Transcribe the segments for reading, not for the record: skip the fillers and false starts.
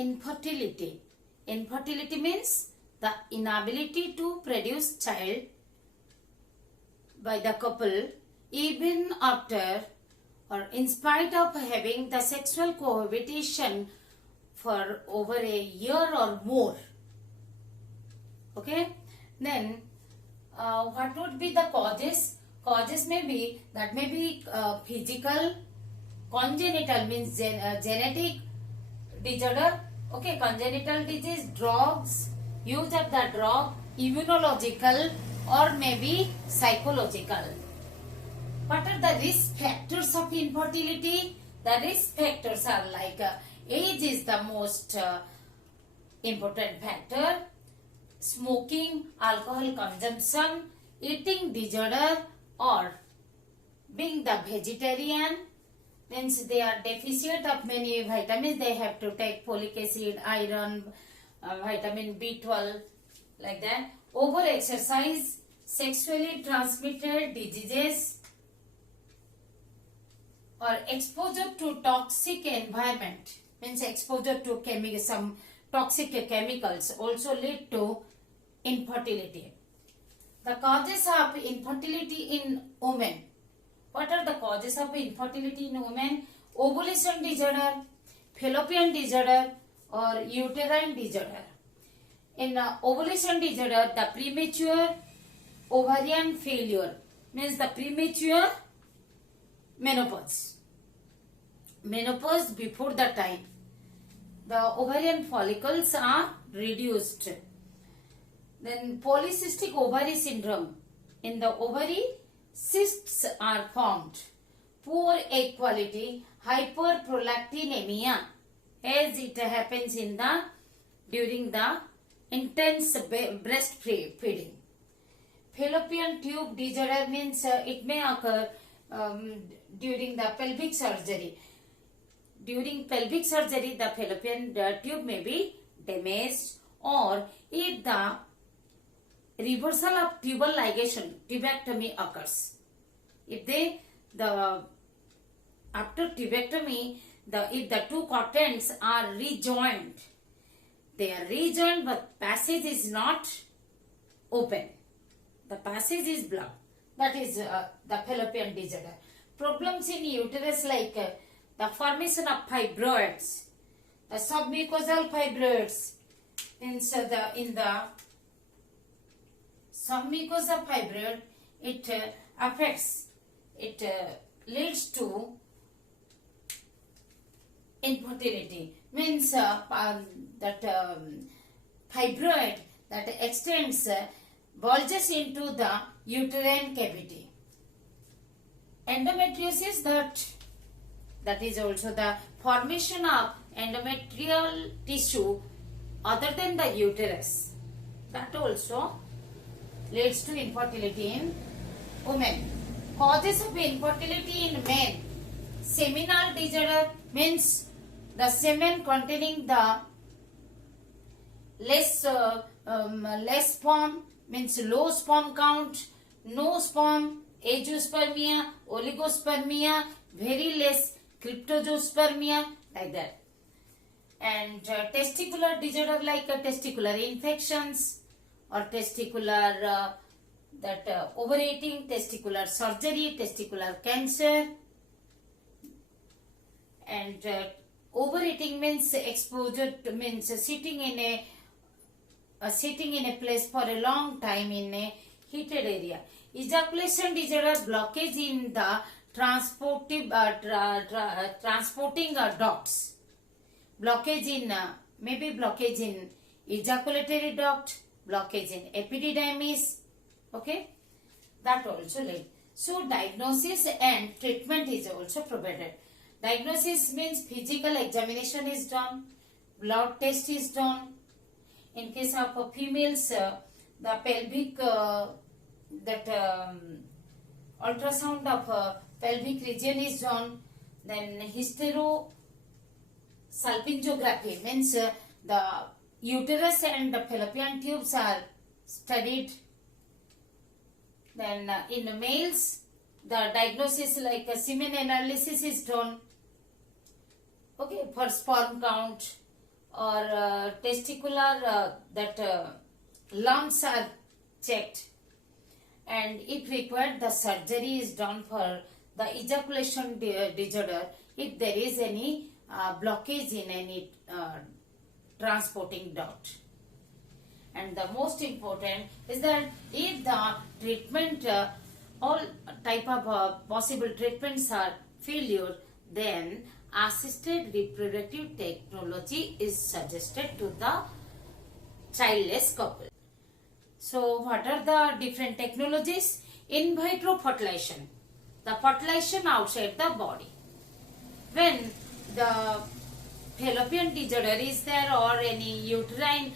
infertility. Infertility means the inability to produce child by the couple even after or in spite of having the sexual cohabitation for over a year or more. Okay, then what would be the causes? Causes may be physical, congenital means genetic disorder. Okay, congenital disease, drugs, use of the drug, immunological, or maybe psychological. What are the risk factors of infertility? The risk factors are like age is the most important factor, smoking, alcohol consumption, eating disorder, or being the vegetarian, means they are deficient of many vitamins. They have to take folic acid, iron, vitamin B12, like that. Over exercise, sexually transmitted diseases, or exposure to toxic environment, means exposure to some toxic chemicals also lead to infertility. The causes of infertility in women. What are the causes of infertility in women? Ovulation disorder, fallopian disorder, or uterine disorder. In ovulation disorder, the premature ovarian failure, means the premature menopause. Menopause before the time. The ovarian follicles are reduced. Then polycystic ovary syndrome. In the ovary, cysts are formed. Poor egg quality, hyperprolactinemia, as it happens during the intense breastfeeding. Fallopian tube disorder means it may occur during the pelvic surgery. During pelvic surgery, the fallopian tube may be damaged, or if the reversal of tubal ligation, tubectomy occurs. After tubectomy, if the two contents are rejoined, they are rejoined but passage is not open. The passage is blocked. That is the fallopian disorder. Problems in uterus like the formation of fibroids, the submucosal fibroids, in the submucosal fibroid, it leads to infertility. Means fibroid that extends, bulges into the uterine cavity. Endometriosis, that is also the formation of endometrial tissue other than the uterus. That also leads to infertility in women. Causes of infertility in men. Seminal disorder means the semen containing the less sperm, means low sperm count, no sperm, azoospermia, oligospermia, very less cryptozoospermia, like that. And testicular disorder like testicular infections, or testicular ovulating, testicular surgery, testicular cancer. And overeating means exposure to, means sitting in a place for a long time in a heated area. Ejaculation disorder, blockage in the transporting ducts. Blockage in maybe blockage in ejaculatory duct, blockage in epididymis. Okay, that also lead. So diagnosis and treatment is also provided. Diagnosis means physical examination is done, blood test is done. In case of females, the pelvic ultrasound of pelvic region is done. Then hysterosalpingography means the uterus and the fallopian tubes are studied. Then in the males, the diagnosis like semen analysis is done. Okay, for sperm count, or testicular that lumps are checked, and if required the surgery is done for the ejaculation disorder if there is any blockage in any transporting duct. And the most important is that if the treatment all type of possible treatments are failure, then assisted reproductive technology is suggested to the childless couple. So what are the different technologies? In vitro fertilization, the fertilization outside the body. When the fallopian disorder is there or any uterine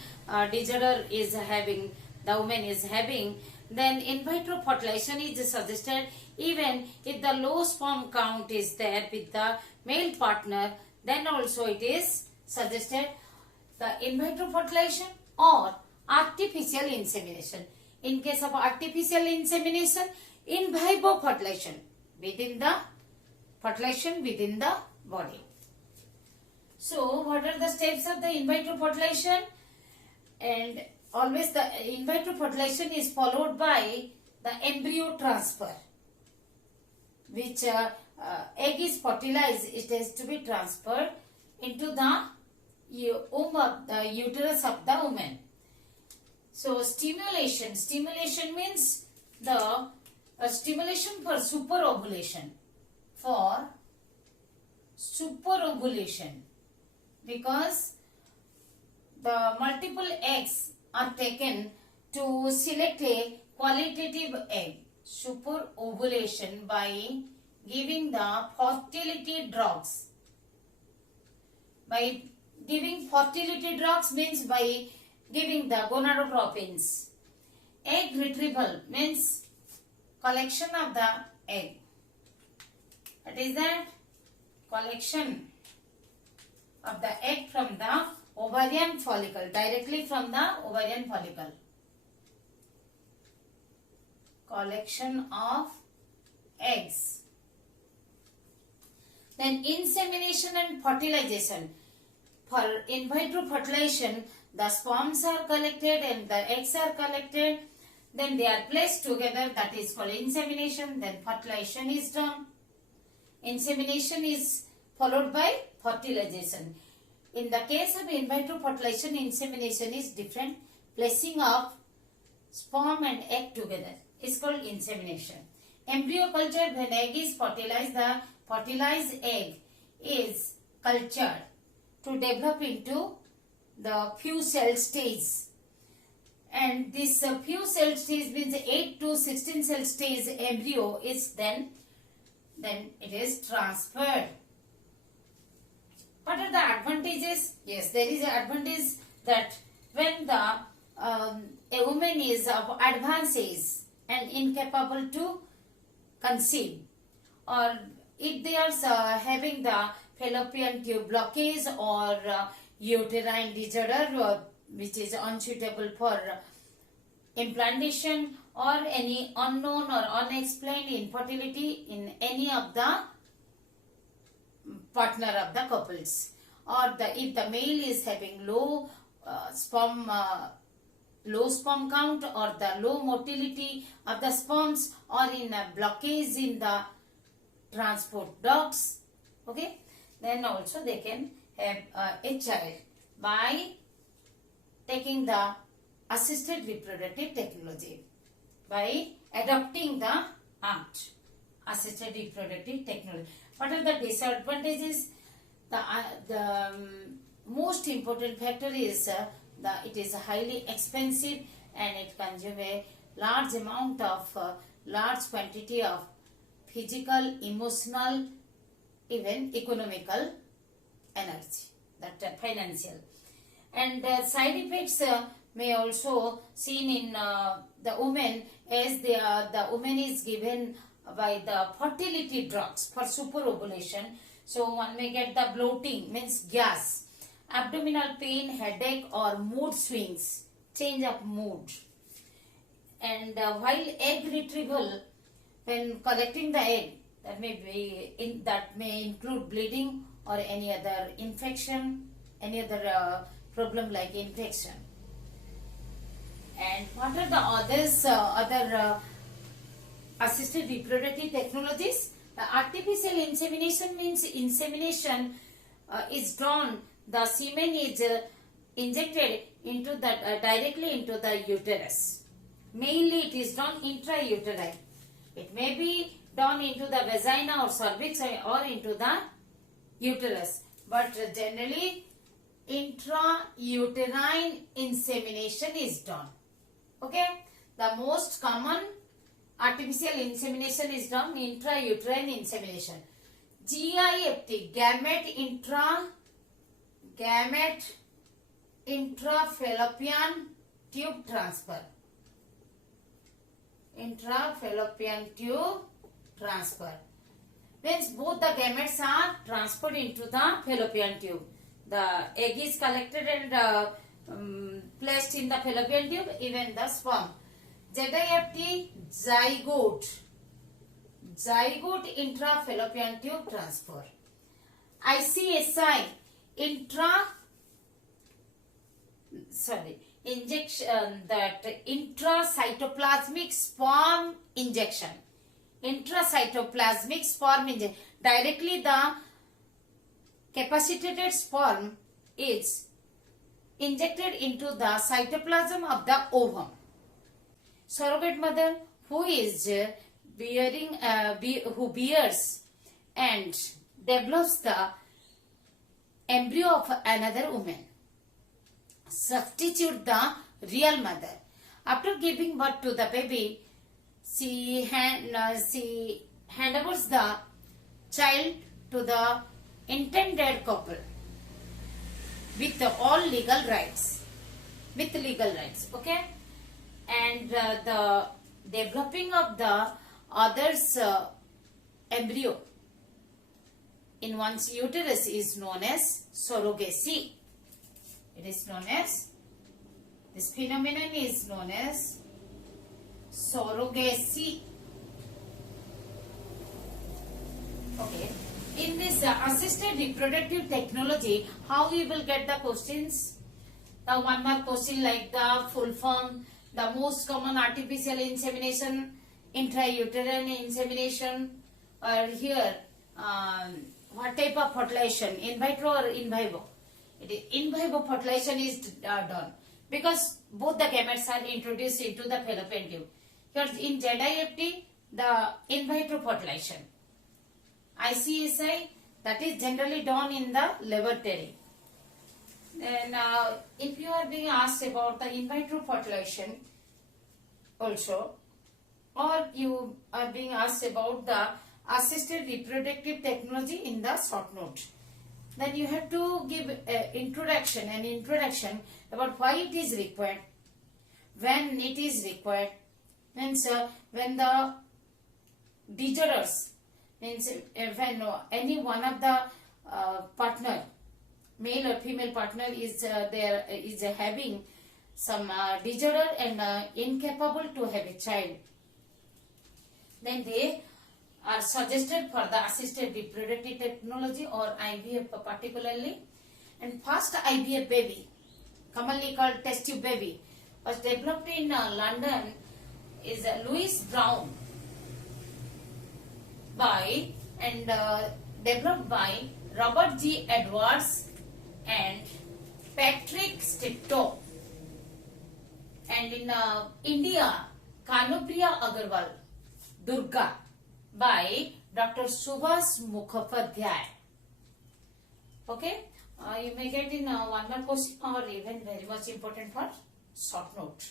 disorder is having, the woman is having, then in vitro fertilization is suggested. Even if the low sperm count is there with the male partner, then also it is suggested the in vitro fertilization or artificial insemination. In case of artificial insemination, in vivo fertilization within the fertilization within the body. So what are the steps of the in vitro fertilization? And always the in vitro fertilization is followed by the embryo transfer, which egg is fertilized, it has to be transferred into the uterus of the woman. So stimulation means the stimulation for superovulation, because the multiple eggs are taken to select a qualitative egg. Superovulation by giving the fertility drugs. By giving fertility drugs means by giving the gonadotropins. Egg retrieval means collection of the egg. That is that collection of the egg from the ovarian follicle, directly from the ovarian follicle. Collection of eggs. Then insemination and fertilization. For in vitro fertilization, the sperms are collected and the eggs are collected. Then they are placed together, that is called insemination. Then fertilization is done. Insemination is followed by fertilization. In the case of in vitro fertilization, insemination is different. Placing of sperm and egg together is called insemination. Embryo culture, when egg is fertilized, the fertilized egg is cultured to develop into the few cell stage. And this few cell stage means 8 to 16 cell stage embryo is then it is transferred. What are the advantages? Yes, there is an advantage that when the a woman is of advanced age and incapable to conceive, or if they are having the fallopian tube blockage or uterine disorder which is unsuitable for implantation, or any unknown or unexplained infertility in any of the partner of the couples, or if the male is having low sperm count or the low motility of the sperms, or in a blockage in the transport ducts, okay, then also they can have a child by taking the assisted reproductive technology, by adopting the ART, assisted reproductive technology. What are the disadvantages? The most important factor is it is highly expensive and it consumes a large amount of large quantity of physical, emotional, even economical energy, that financial. And side effects may also seen in the woman, as the woman is given by the fertility drugs for superovulation. So one may get the bloating, means gas, abdominal pain, headache, or mood swings, change of mood. And while egg retrieval, when collecting the egg, that may include bleeding or any other infection, any other problem like infection. And what are the other assisted reproductive technologies? The artificial insemination means insemination is done. The semen is injected into the directly into the uterus. Mainly it is done intrauterine. It may be done into the vagina or cervix or into the uterus. But generally intrauterine insemination is done. Okay. The most common artificial insemination is done intrauterine insemination. GIFT, gamete intrafallopian tube transfer. Intrafallopian tube transfer means both the gametes are transferred into the fallopian tube. The egg is collected and placed in the fallopian tube, even the sperm. ZIFT, zygote intrafallopian tube transfer. ICSI, injection, that intracytoplasmic sperm injection. Intracytoplasmic sperm injection. Directly the capacitated sperm is injected into the cytoplasm of the ovum. Surrogate mother who is who bears and develops the embryo of another woman. Substitute the real mother. After giving birth to the baby, she handovers the child to the intended couple with all legal rights. Okay, and the developing of the other's embryo in one's uterus is known as surrogacy. It is known as, this phenomenon is known as surrogacy. Okay. In this assisted reproductive technology, how we will get the questions? The one mark question like the full form, the most common artificial insemination, intrauterine insemination, or here what type of fertilization, in vitro or in vivo? In vivo fertilization is done because both the gametes are introduced into the fallopian tube. Here in ZIFT, the in vitro fertilization. ICSI, that is generally done in the laboratory. And if you are being asked about the in vitro fertilization also, or you are being asked about the assisted reproductive technology in the short note, then you have to give an introduction about why it is required, when it is required, means when the disorders, means when any one of the partner, male or female partner is having some disorder and incapable to have a child, then they are suggested for the assisted reproductive technology or IVF particularly. And first IVF baby, commonly called test tube baby, was developed in London, is Louis Brown developed by Robert G. Edwards and Patrick Steptoe. And in India, Kanupriya Agarwal, Durga, by Dr. Subhas Mukhopadhyay. Okay, you may get in one more question or even very much important for short note.